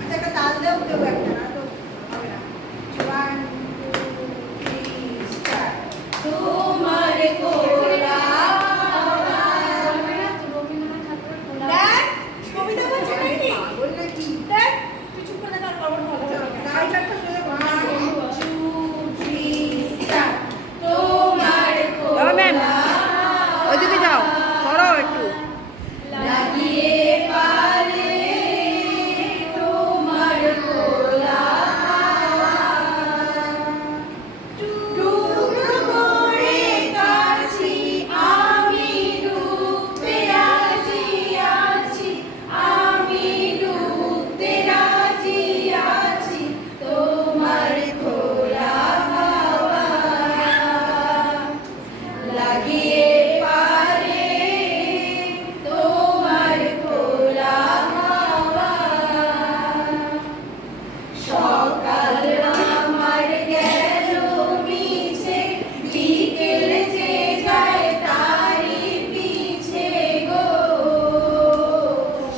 আচ্ছা একটা তাল দেও কেউ একটা না তো হবে না 1 2 3 স্টার্ট তোমার কোলা রবীন্দ্রনাথ ঠাকুরের কোলা দেখ কবিতা বলছে নাকি পাগল নাকি দেখ তুই চুপ করে থাক আর গড়বড় হবে গাইডটা শুনে 1 2 3 স্টার্ট তোমার বাবা ম্যাম কোলা ওইদিকে যাও সরাও একটু লাগিয়ে পারে তোমার কোলা ডুবো করে কাছি আমি ডুবতে রাজি আছি আমি ডুবতে রাজি আছি তোমার কোলা হাওয়া লাগিয়ে পারে তোমার কোলা হাওয়া সকাল আমার গেল মিছে বিকেল যে যায় তারি পিছে গো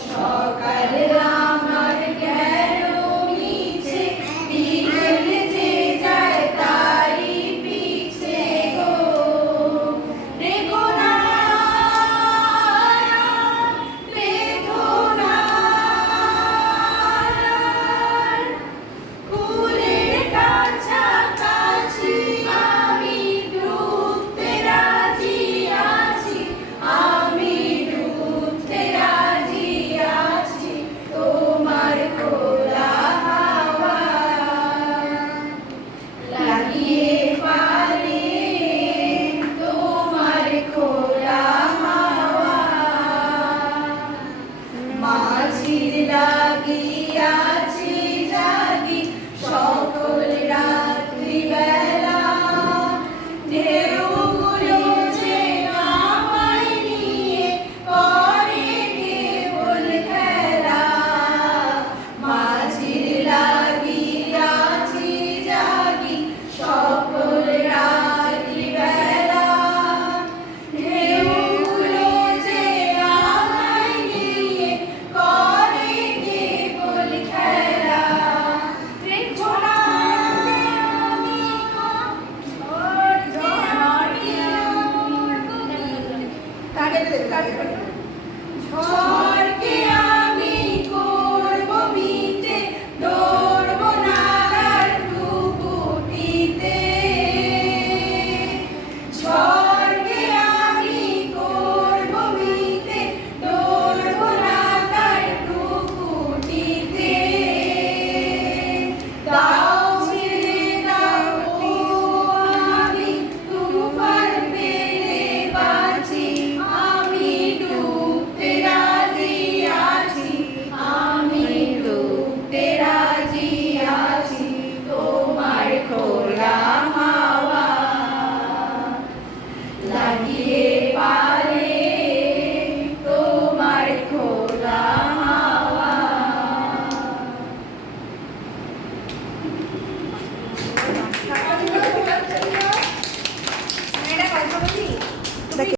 সকাল আমার গেল মিছে বিকেল যে যায় তারি পিছে গো রেখো না রেখো না কুলের কাছাকাছি আমি ডুবতে রাজি আছি আমি ডুবতে রাজি আছি তোমার কোলা হাওয়া লাগিয়ে পারে তোমার কোলা হাওয়া মাঝির লাগিয়ে